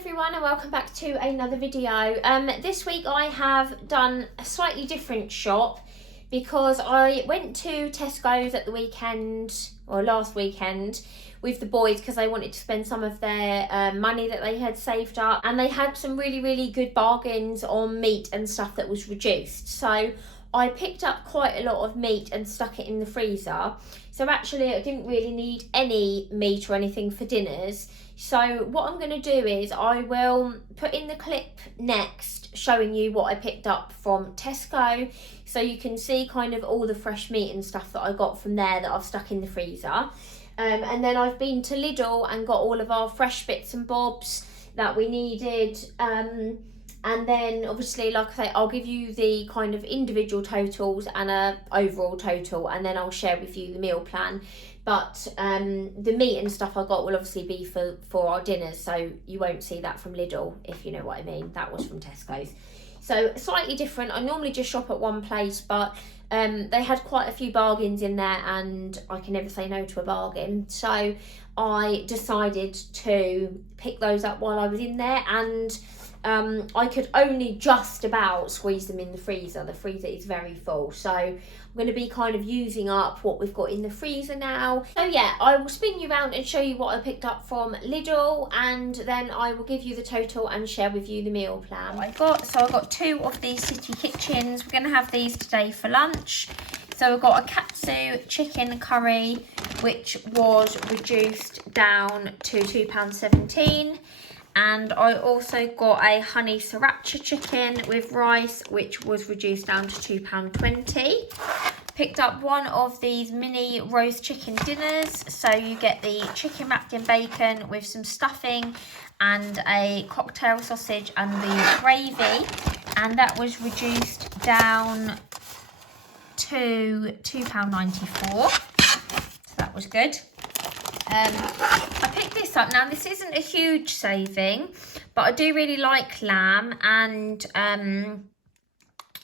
everyone and welcome back to another video. This week I have done a slightly different shop because I went to Tesco's at the weekend, or last weekend, with the boys because they wanted to spend some of their money that they had saved up, and they had some really good bargains on meat and stuff that was reduced. So I picked up quite a lot of meat and stuck it in the freezer. So actually I didn't really need any meat or anything for dinners. So what I'm going to do is I will put in the clip next showing you what I picked up from Tesco, so you can see kind of all the fresh meat and stuff that I got from there that I've stuck in the freezer. And then I've been to Lidl and got all of our fresh bits and bobs that we needed. And then obviously, like I say, I'll give you the kind of individual totals and a overall total, and then I'll share with you the meal plan. But the meat and stuff I got will obviously be for our dinners, so you won't see that from Lidl, if you know what I mean. That was from Tesco's. So slightly different. I normally just shop at one place, but they had quite a few bargains in there, and I can never say no to a bargain. So I decided to pick those up while I was in there, and I could only just about squeeze them in the freezer. The freezer is very full, so I'm going to be kind of using up what we've got in the freezer now. So yeah, I will spin you around and show you what I picked up from Lidl, and then I will give you the total and share with you the meal plan I got. So I got 2 of these City Kitchens. We're going to have these today for lunch. So I've got a katsu chicken curry, which was reduced down to £2.17. And I also got a honey sriracha chicken with rice, which was reduced down to £2.20. Picked up one of these mini roast chicken dinners. So you get the chicken wrapped in bacon with some stuffing and a cocktail sausage and the gravy. And that was reduced down to £2.94. So that was good. I picked this up. Now, this isn't a huge saving, but I do really like lamb, and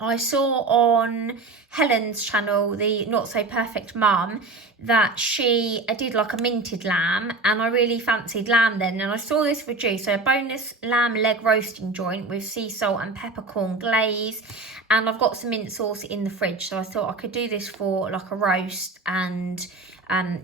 I saw on Helen's channel, the Not So Perfect Mum, that she did like a minted lamb, and I really fancied lamb then, and I saw this reduced. So a bonus lamb leg roasting joint with sea salt and peppercorn glaze, and I've got some mint sauce in the fridge, so I thought I could do this for like a roast and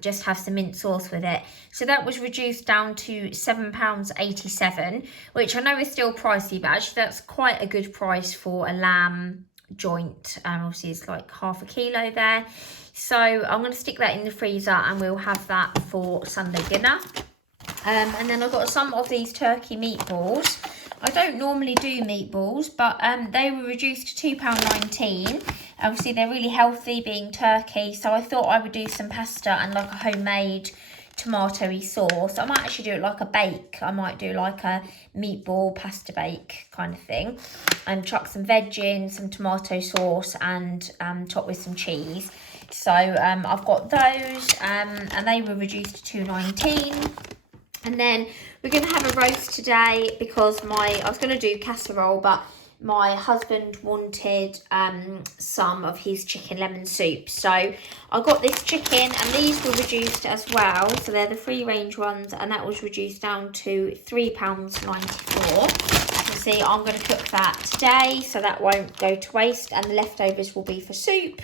just have some mint sauce with it. So that was reduced down to £7.87, which I know is still pricey, but actually that's quite a good price for a lamb joint. Obviously it's like half a kilo there. So I'm going to stick that in the freezer and we'll have that for Sunday dinner. And then I've got some of these turkey meatballs. I don't normally do meatballs, but they were reduced to £2.19. Obviously, they're really healthy, being turkey, so I thought I would do some pasta and like a homemade tomato-y sauce. I might actually do it like a bake. I might do like a meatball pasta bake kind of thing, and chuck some veg in, some tomato sauce, and top with some cheese. So I've got those, and they were reduced to £2.19. And then we're going to have a roast today because I was going to do casserole, but my husband wanted some of his chicken lemon soup. So I got this chicken, and these were reduced as well. So they're the free range ones, and that was reduced down to £3.94. You see, I'm going to cook that today, so that won't go to waste, and the leftovers will be for soup.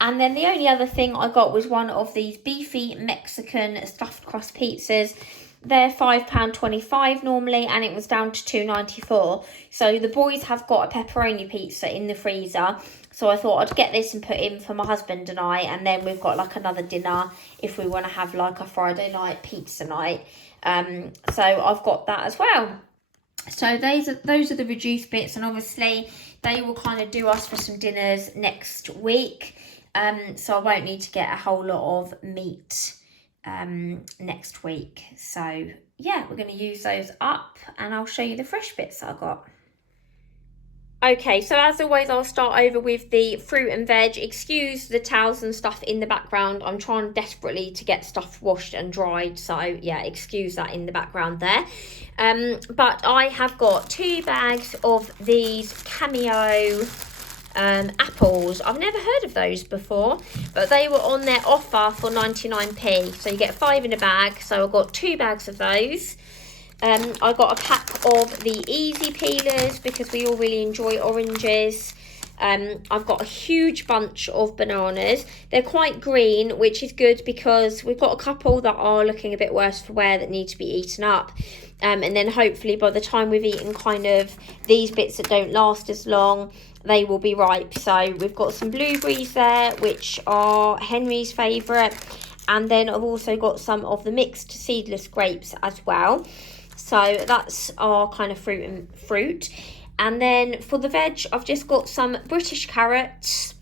And then the only other thing I got was one of these beefy Mexican stuffed crust pizzas. They're £5.25 normally, and it was down to £2.94. So the boys have got a pepperoni pizza in the freezer, so I thought I'd get this and put in for my husband and I, and then we've got like another dinner if we want to have like a Friday night pizza night. So I've got that as well. So those are the reduced bits, and obviously they will kind of do us for some dinners next week. So I won't need to get a whole lot of meat next week. So yeah, we're going to use those up, and I'll show you the fresh bits that I got. Okay, so as always, I'll start over with the fruit and veg. Excuse the towels and stuff in the background. I'm trying desperately to get stuff washed and dried, so yeah, excuse that in the background there. But I have got 2 bags of these Cameo apples. I've never heard of those before, but they were on their offer for 99p, so you get 5 in a bag. So I've got 2 bags of those. I got a pack of the easy peelers because we all really enjoy oranges. I've got a huge bunch of bananas. They're quite green, which is good because we've got a couple that are looking a bit worse for wear that need to be eaten up. And then hopefully by the time we've eaten kind of these bits that don't last as long, they will be ripe. So we've got some blueberries there, which are Henry's favourite. And then I've also got some of the mixed seedless grapes as well. So that's our kind of fruit. And then for the veg, I've just got some British carrots.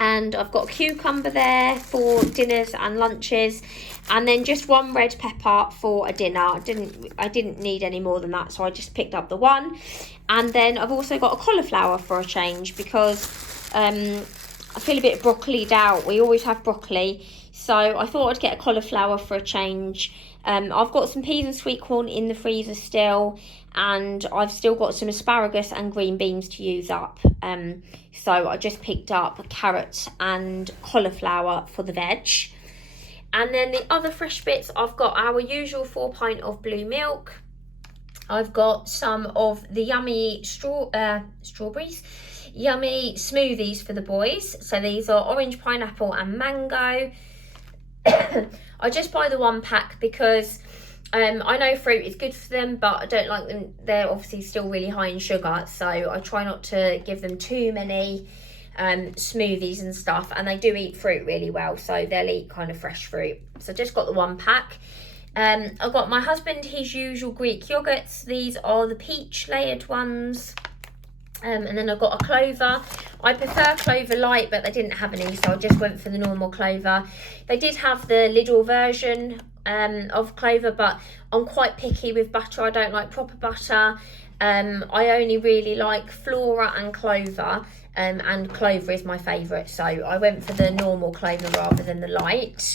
And I've got a cucumber there for dinners and lunches. And then just one red pepper for a dinner. I didn't need any more than that, so I just picked up the one. And then I've also got a cauliflower for a change because I feel a bit broccolied out. We always have broccoli, so I thought I'd get a cauliflower for a change. I've got some peas and sweet corn in the freezer still, and I've still got some asparagus and green beans to use up. So I just picked up carrots and cauliflower for the veg. And then the other fresh bits, I've got our usual 4 pint of blue milk. I've got some of the yummy strawberries, yummy smoothies for the boys. So these are orange, pineapple and mango. I just buy the 1 pack because I know fruit is good for them, but I don't like them. They're obviously still really high in sugar, so I try not to give them too many smoothies and stuff. And they do eat fruit really well, so they'll eat kind of fresh fruit. So just got the 1 pack. I've got my husband his usual Greek yogurts. These are the peach layered ones. And then I've got a clover. I prefer clover light, but they didn't have any, so I just went for the normal clover. They did have the Lidl version of clover, but I'm quite picky with butter. I don't like proper butter. I only really like flora and clover, and clover is my favourite, so I went for the normal clover rather than the light.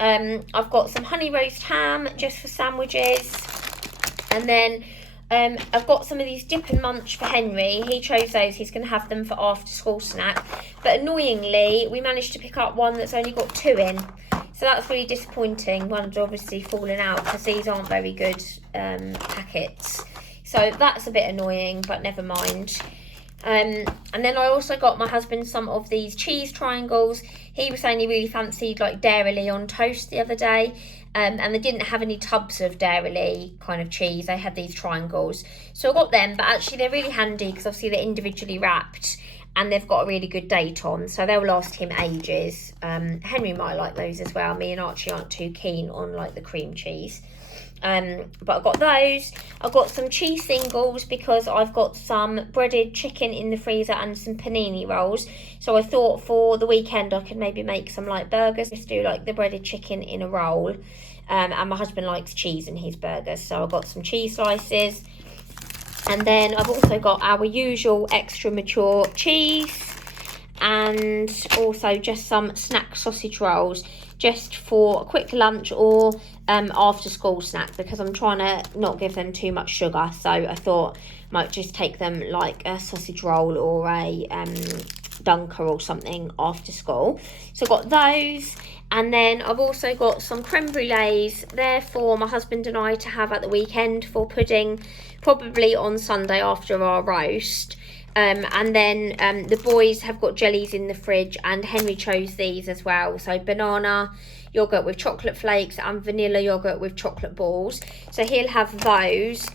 I've got some honey roast ham just for sandwiches, and then I've got some of these dip and munch for Henry. He chose those. He's going to have them for after school snack. But annoyingly, we managed to pick up one that's only got 2 in. So that's really disappointing. One's obviously fallen out because these aren't very good packets. So that's a bit annoying, but never mind. And then I also got my husband some of these cheese triangles. He was saying he really fancied like Dairy on toast the other day. And they didn't have any tubs of Dairy kind of cheese. They had these triangles. So I got them, but actually they're really handy because obviously they're individually wrapped and they've got a really good date on. So they'll last him ages. Henry might like those as well. Me and Archie aren't too keen on like the cream cheese. But I've got those. I've got some cheese singles because I've got some breaded chicken in the freezer and some panini rolls. So I thought for the weekend I could maybe make some like burgers. Just do like the breaded chicken in a roll. And my husband likes cheese in his burgers, so I've got some cheese slices. And then I've also got our usual extra mature cheese, and also just some snack sausage rolls just for a quick lunch or after school snack, because I'm trying to not give them too much sugar. So I thought I might just take them like a sausage roll or a dunker or something after school. So I've got those. And then I've also got some creme brulees there for my husband and I to have at the weekend for pudding, probably on Sunday after our roast. And then the boys have got jellies in the fridge, and Henry chose these as well. So banana yoghurt with chocolate flakes and vanilla yoghurt with chocolate balls. So he'll have those.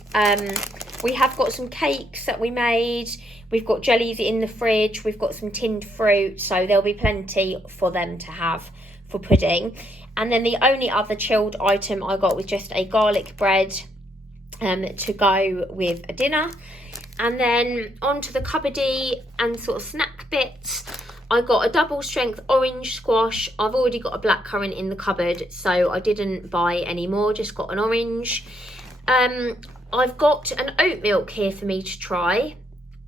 We have got some cakes that we made. We've got jellies in the fridge. We've got some tinned fruit. So there'll be plenty for them to have for pudding. And then the only other chilled item I got was just a garlic bread to go with a dinner. And then onto the cupboardy and sort of snack bits, I got a double strength orange squash. I've already got a blackcurrant in the cupboard, so I didn't buy any more, just got an orange. I've got an oat milk here for me to try.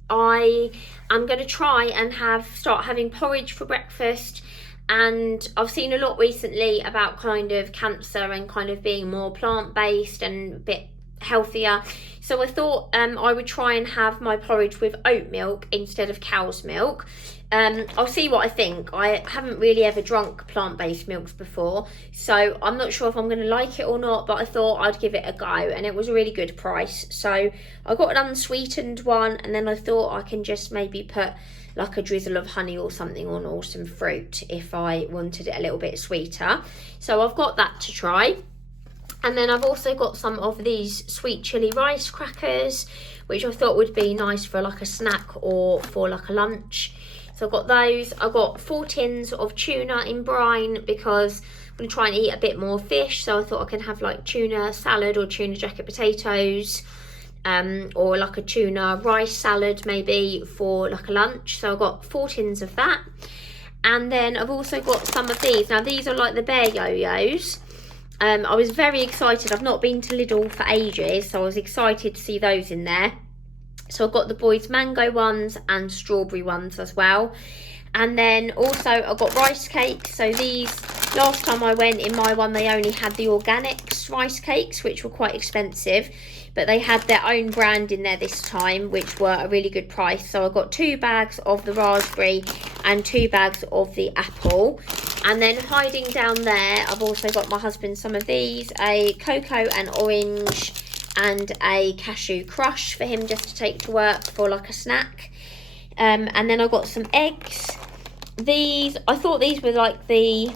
I am going to try and start having porridge for breakfast. And I've seen a lot recently about kind of cancer and kind of being more plant-based and a bit healthier. So I thought I would try and have my porridge with oat milk instead of cow's milk. I'll see what I think. I haven't really ever drunk plant-based milks before, so I'm not sure if I'm going to like it or not, but I thought I'd give it a go, and it was a really good price. So I got an unsweetened one, and then I thought I can just maybe put like a drizzle of honey or something on, or some fruit if I wanted it a little bit sweeter. So I've got that to try. And then I've also got some of these sweet chili rice crackers, which I thought would be nice for like a snack or for like a lunch. So I've got those. I've got 4 tins of tuna in brine because I'm going to try and eat a bit more fish. So I thought I can have like tuna salad or tuna jacket potatoes, or like a tuna rice salad maybe for like a lunch. So I've got 4 tins of that. And then I've also got some of these. Now these are like the bear yo-yos. I was very excited. I've not been to Lidl for ages, so I was excited to see those in there. So I've got the boys' mango ones and strawberry ones as well. And then also I've got rice cakes. So these, last time I went in my one, they only had the organics rice cakes, which were quite expensive. But they had their own brand in there this time, which were a really good price. So I got 2 bags of the raspberry and 2 bags of the apple. And then hiding down there, I've also got my husband some of these, a cocoa and orange and a cashew crush for him just to take to work for like a snack. And then I got some eggs. These, I thought these were like the,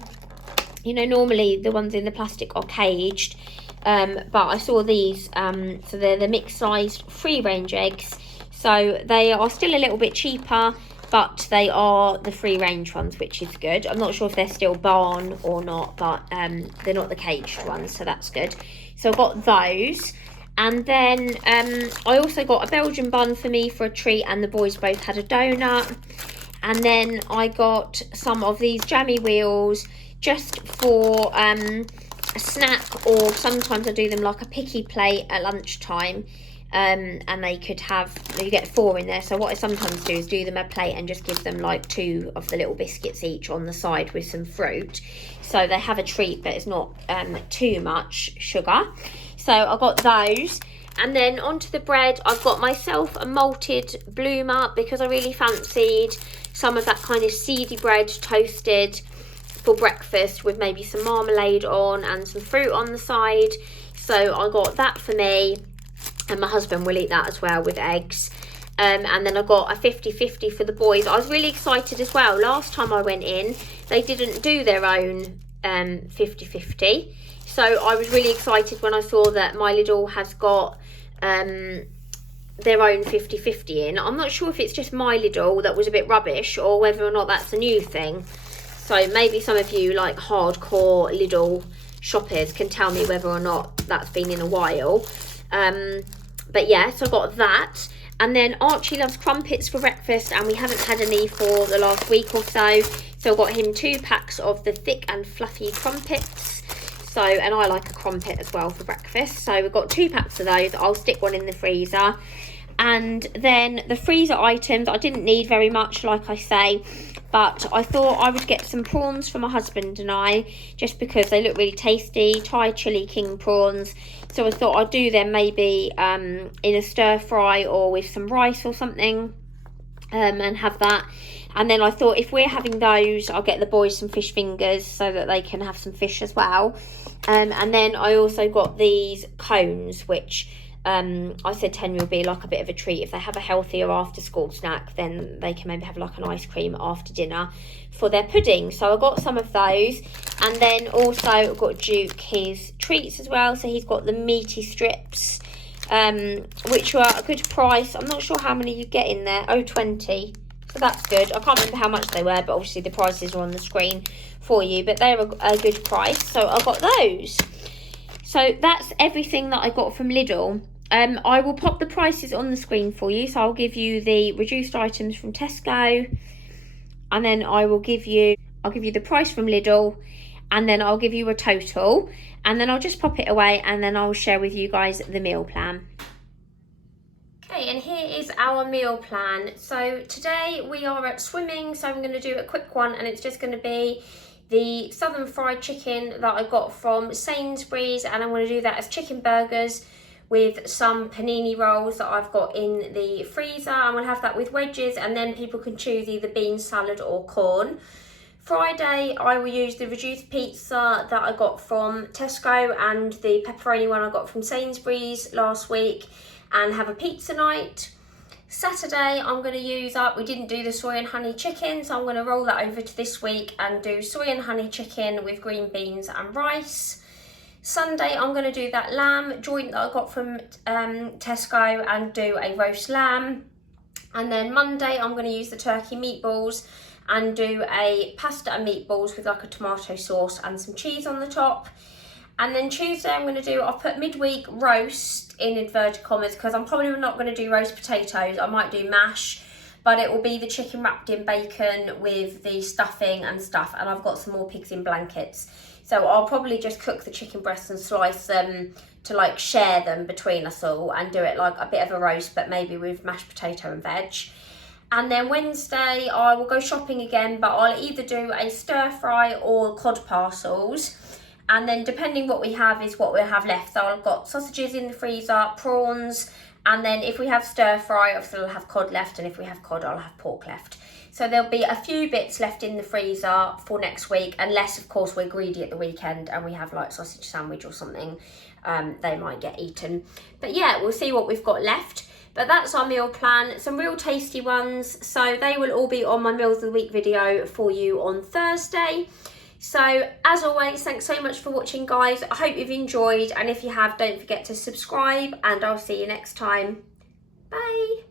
you know, normally the ones in the plastic are caged. But I saw these, so they're the mixed sized free range eggs. So they are still a little bit cheaper, but they are the free range ones, which is good. I'm not sure if they're still barn or not, but they're not the caged ones, so that's good. So I got those. And then I also got a Belgian bun for me for a treat, and the boys both had a donut. And then I got some of these jammy wheels just for a snack, or sometimes I do them like a picky plate at lunchtime. And they could have, you get 4 in there. So what I sometimes do is do them a plate and just give them like 2 of the little biscuits each on the side with some fruit. So they have a treat, but it's not too much sugar. So I got those. And then onto the bread, I've got myself a malted bloomer because I really fancied some of that kind of seedy bread toasted for breakfast with maybe some marmalade on and some fruit on the side. So I got that for me, and my husband will eat that as well with eggs. And then I got a 50-50 for the boys. I was really excited as well. Last time I went in, they didn't do their own 50-50. So I was really excited when I saw that my Lidl has got their own 50-50 in. I'm not sure if it's just my Lidl that was a bit rubbish or whether or not that's a new thing. So maybe some of you like hardcore Lidl shoppers can tell me whether or not that's been in a while. But yeah, so I got that. And then Archie loves crumpets for breakfast, and we haven't had any for the last week or so. So I got him 2 packs of the thick and fluffy crumpets. So, and I like a crumpet as well for breakfast. So we've got 2 packs of those. I'll stick one in the freezer. And then the freezer items, I didn't need very much, like I say, but I thought I would get some prawns for my husband and I, just because they look really tasty, Thai chili king prawns. So I thought I'd do them maybe in a stir fry or with some rice or something, and have that. And then I thought if we're having those, I'll get the boys some fish fingers so that they can have some fish as well. And then I also got these cones, which I said Tanya will be like a bit of a treat. If they have a healthier after school snack, then they can maybe have like an ice cream after dinner for their pudding. So I got some of those. And then also I've got Duke his treats as well. So he's got the meaty strips, which were a good price. I'm not sure how many you get in there. 20. So that's good. I can't remember how much they were, but obviously the prices are on the screen for you. But they're a good price. So I got those. So that's everything that I got from Lidl. I will pop the prices on the screen for you. So I'll give you the reduced items from Tesco, and then I'll give you the price from Lidl, and then I'll give you a total, and then I'll just pop it away, and then I'll share with you guys the meal plan. Okay, and here is our meal plan. So today we are at swimming, so I'm going to do a quick one, and it's just going to be the southern fried chicken that I got from Sainsbury's, and I'm going to do that as chicken burgers with some panini rolls that I've got in the freezer, and we'll have that with wedges, and then people can choose either bean salad or corn. Friday, I will use the reduced pizza that I got from Tesco and the pepperoni one I got from Sainsbury's last week, and have a pizza night. Saturday, I'm going to use up, we didn't do the soy and honey chicken, so I'm going to roll that over to this week and do soy and honey chicken with green beans and rice. Sunday, I'm going to do that lamb joint that I got from Tesco and do a roast lamb. And then Monday, I'm going to use the turkey meatballs and do a pasta and meatballs with like a tomato sauce and some cheese on the top. And then Tuesday I'll put midweek roast in inverted commas, because I'm probably not going to do roast potatoes. I might do mash, but it will be the chicken wrapped in bacon with the stuffing and stuff, and I've got some more pigs in blankets. So I'll probably just cook the chicken breasts and slice them to like share them between us all and do it like a bit of a roast, but maybe with mashed potato and veg. And then Wednesday I will go shopping again, but I'll either do a stir fry or cod parcels. And then depending what we have is what we'll have left. So I've got sausages in the freezer, prawns, and then if we have stir fry, obviously I'll have cod left, and if we have cod, I'll have pork left. So there'll be a few bits left in the freezer for next week, unless of course we're greedy at the weekend and we have like sausage sandwich or something, they might get eaten. But yeah, we'll see what we've got left. But that's our meal plan, some real tasty ones. So they will all be on my Meals of the Week video for you on Thursday. So as always, thanks so much for watching, guys. I hope you've enjoyed, and if you have, don't forget to subscribe, and I'll see you next time. Bye.